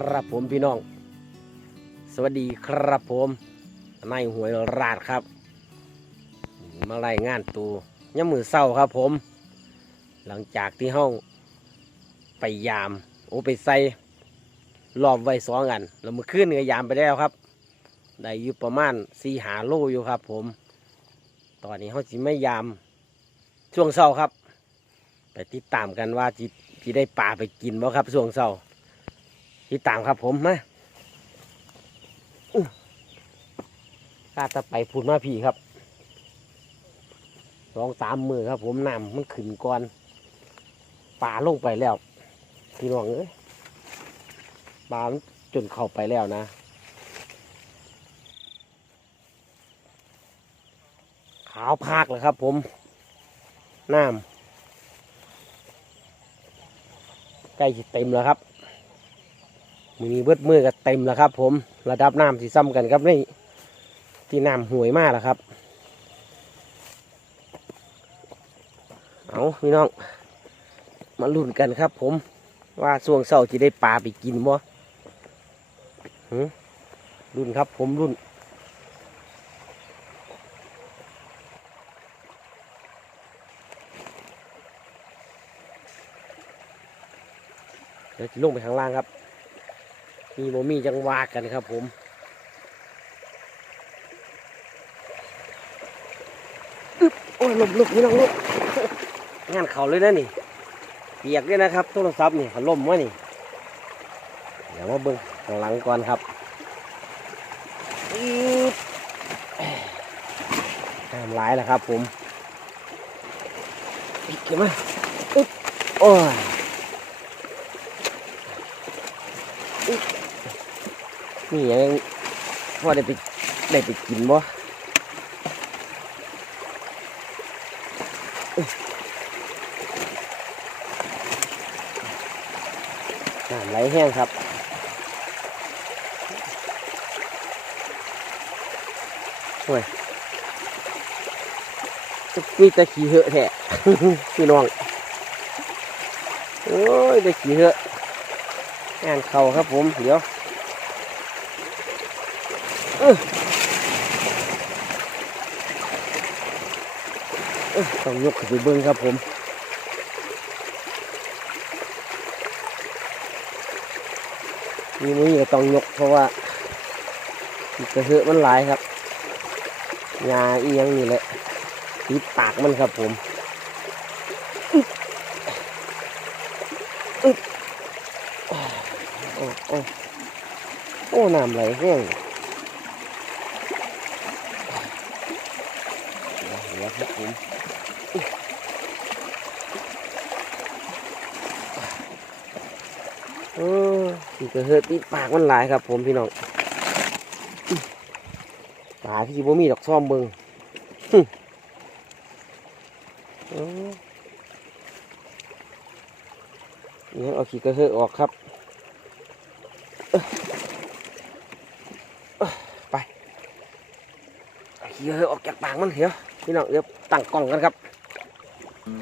ครับผมพี่น้อง สวัสดีครับผมนายหวยราดครับ มารายงานตัวยามมือเศร้าครับผม หลังจากที่ห้องไปยาม โอ้ไปใส่รอบไว้สองอันแล้วมือขึ้นก็ยามไปแล้วครับ ได้อยู่ประมาณสี่หาโลอยู่ครับ ผม ตอนนี้เขาจิไม่ยาม ช่วงเศร้าครับ ไปติดตามกันว่าจิจิได้ปลาไปกินบ่ครับช่วงเศร้า ติดตามครับผมมาอื้อข้าจะไปพูดมาพี่ครับสองสามมือครับ ผมน้ำมันขึ้นก่อนป่าลงไปแล้วพี่น้องเอ้ยปลามจนเข้าไปแล้วนะขาวพากเลยครับ ผมน้ำใกล้จะเต็มแล้วครับ มือนี้เบิดมือก็เต็มแล้วครับ ผมระดับน้ำที่ซ้ำกันครับนี่ที่น้ำห่วยมากแล้วครับ เอาพี่น้อง มาลุ้นกันครับ ผม ว่าช่วงเช้าจะได้ปลาไปกินบ่รุ่นครับ ผมรุ่นเดี๋ยวจะลงไปข้างล่างครับ มีโมมี่จังว่ากันครับผมอึ๊บโอ้ยหลบหลบพี่น้องหลบงานเขาเลยนะนี่เปียกด้วยนะครับโทรศัพท์นี่เขาล่มวะนี่ เดี๋ยวมาเบิ้งข้างหลังก่อนครับอึ๊บน้ำร้ายแล้วครับผมอีกเก็บมาอึ๊บโอ้ย นี่ยังพ่อได้ไปได้ไปกินบ่น้ำไหลแห้งครับโอ้ยมีแต่ขี้เหอะแท้พี่น้อง โอ้ยแต่ขี้เหอะงานเข่าครับผม เดี๋ยว ต้องยกขึ้นไปเบิ้งครับผมมีมือก็ต้องยกเพราะว่ากระเหอมันหลายครับงาอียังนี่แหละติดปากมันครับผมโอ้โอ้โอ้น้ำไหลแห้ง เดี๋ยวครับผมโอ้ที่กระเฮือติดปากมันหลายครับ ผมพี่น้องปลาที่บ่มีดอกซ่อมเบิงหึโอ้เนี่ยเอาขี้กระเฮือออกครับไปขี้กระเฮือออกจากปากมันเหีย พี่น้องเดี๋ยวตั้งกล้องกันครับ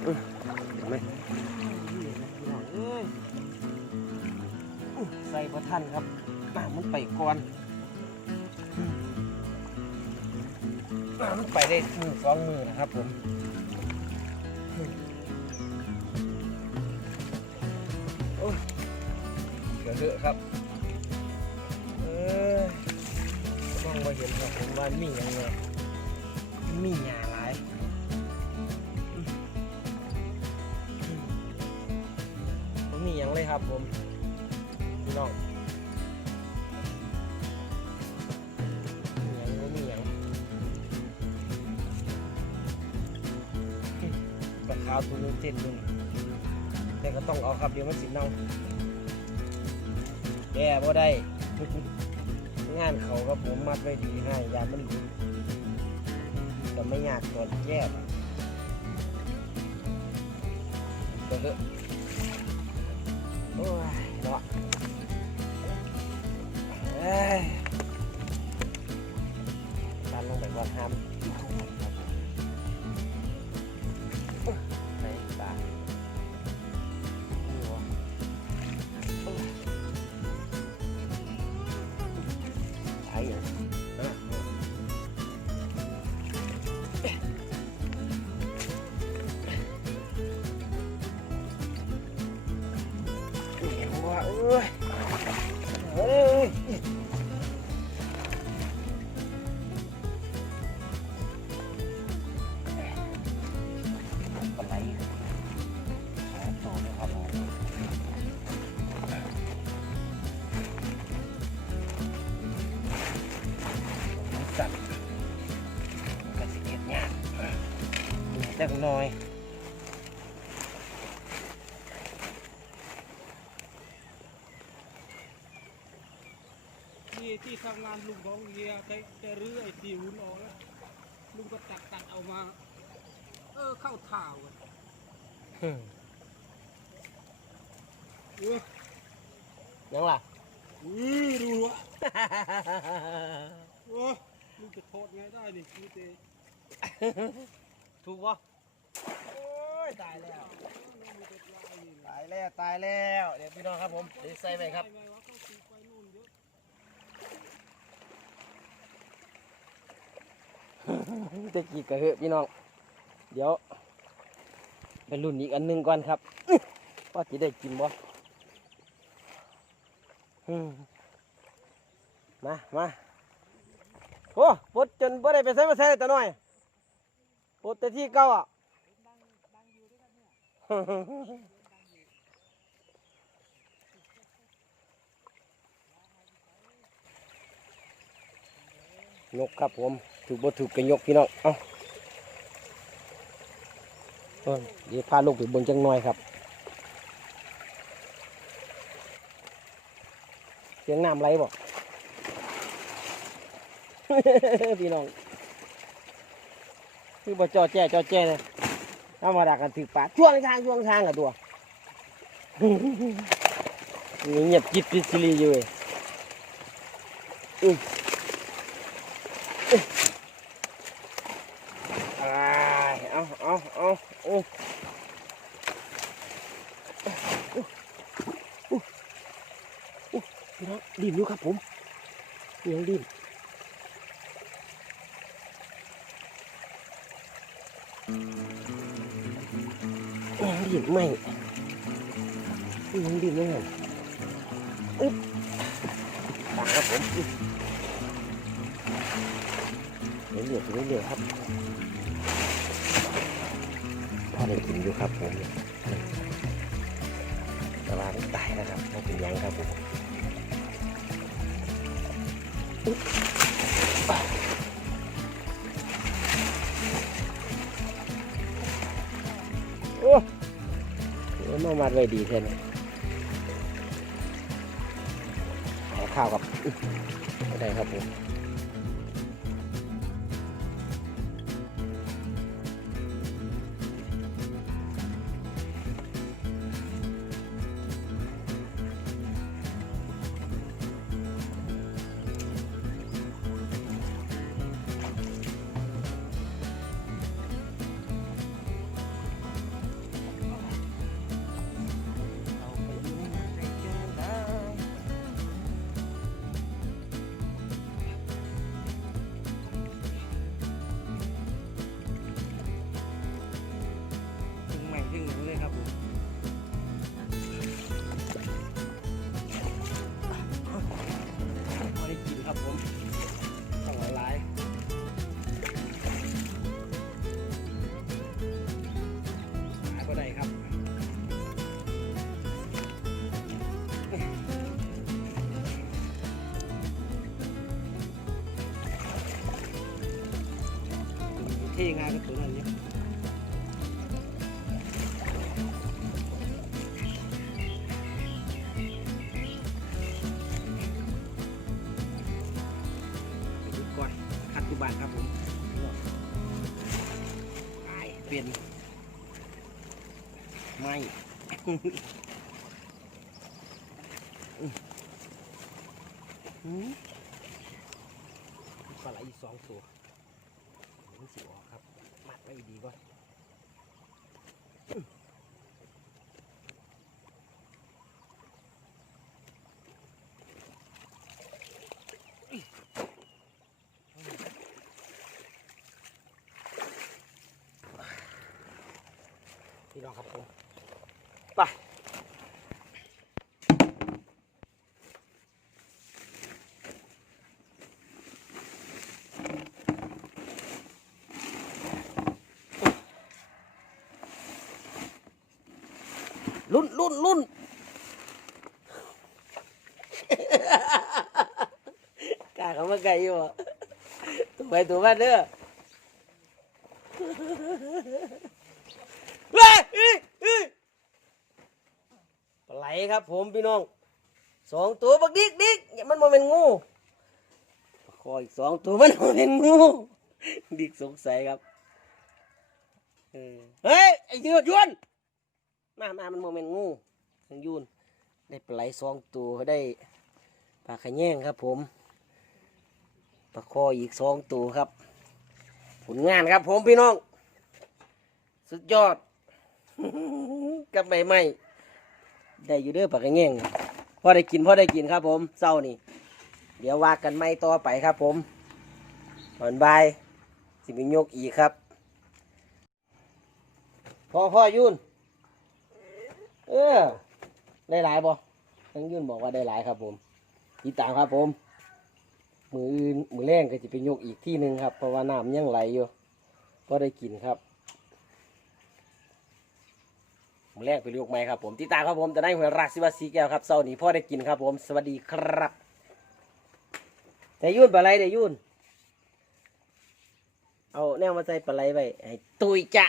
อื้อเห็นไหมใส่ประทันครับน้ำมันไปก่อนน้ำมันไปได้มือสองมือนะครับผมโอ้ยเกือเยอะครับเออมองมาเห็นครับผมว่ามีอย่างไงมีหญ้าห ครับผมพี่น้องมียังบ่มีหยังกระขาวตัวนึงเจ็ดนึงแต่ก็ต้องเอาครับเดี๋ยวมันสินเน่าแย่บ่ได้ งานเขาครับผมมัดไว้ดีให้ยามันดีจะไม่ยากตอนแยกเถอะ โอ้ยเนาะเอ้ยดันลงไปว่าห้ามไเอ้ยเอ้ยปลาไหลสอ งตัวเลยครับผมสัตว์กระสิเก็ดยากจักหน่อยที่ที่ทำงานลุงของเฮียแกแกรื้อไอ้ที่หุ่นออกแล้วลุงก็ตัดตัดเอามา เออเข้าท่าเว่ะเออยังล่ะอือดูวะโอ้ลุงจะโทษไงได้นี่นี่เตถูกปะโอ้ยตายแล้ว ตายแล้วตายแล้ว เดี๋ยวพี่น้องครับผมเดี๋ยวใส่ไปครับไงวะเขาตีไปนู่นเยอะ จะกีดกระเหอะพี่น้อง เดี๋ยวไปรุ่นอีกอันหนึงก่อนครับว่าจะได้กินบ่อืมามาโอ้ปดจนบ่ได้ไปใส่มาใส่แต่น้อยปดแต่ที่เก่าอะยกครับผม ถูกบ่ถูกกันยกพี่น้องเอาเอิ้นเดี๋ยวพาลูกไปบนจังหน่อยครับเสียงน้ำไหลบ่พี่น้องคือบ่จอแจ้จอแจ้เลยถ้ามาดักกันถือปลาช่วงทางช่วงทางกับตัวเงียบจิตจิตสิลีอยู่เว้ยอื้อ อ้ายเอาเอาเอาโอ้ พี่น้องดิ้นอยู่ครับผมยังดิ้นยังดิ้นไม่ยังดิ้นไม่เห็นอึ๊บตามครับผมอึ๊บเรื่อยๆเรื่อยๆครับพอได้กินอยู่ครับผม แต่ว่ามันตายนะครับไม่เป็นยังครับผมโอ้ยมามัดไว้ดีแค่นี้เอข้าวกับไม่ได้ครับผม ท่งานกับตัวนั้นเนี่ยไปดูก่อนคัดทุบานครับผมตายเป็นไม่อืมปลาไหลอีกสองตัว มันสิออกครับ มัดไว้ดีก่อนพี่น้องครับผมไป ลุ้นลุ้นลุ้นกาเขามาไกลอยู่ตัวไปตัวมาเด้อเฮ้ยอ้ยเอ้ยปลาไหลครับผมพี่น้องสองตัวบักดิกดิกอย่ามันโมเป็นงูคออีกสองตัวมันโมเป็นงูดิกสงสัยครับเออเฮ้ยไอ้ยืดยวน มามามันโมเป็นงูทางยูนได้ปลาไหลสองตัวได้ปลาขะแยงครับ ผมปลาคออีกสองตัวครับ ผลงานครับ ผมพี่น้อง สุดยอด กับใบไม้ได้อยู่เด้อปลากระแยงพอได้กินพอได้กินครับ ผมเศร้านี่ เดี๋ยวว่ากันไม่ต่อไปครับ ผมตอนบ่ายสิมียกอีกครับพ่อพ่อยุ่น เออ ได้หลายบ่ทั้งยุ่นบอกว่าได้หลายครับ ผมติดตามครับ ผม มืออื่นมือแรงก็จะไปยกอีกที่หนึ่งครับ เพราะว่าน้ำยังไหลอยู่ก็ได้กินครับมือแรกไปเรียกไม้ครับ ผมติดตามครับผมจะได้หัวรักสิวาสีแก้วครับเสาร์นี้พ่อได้กินครับ ผม สวัสดีครับแต่ยุ่นปลาไหลเดี๋ยวยุ่นเอาแนวมาใส่ปลาไหลไปให้ตุยจะ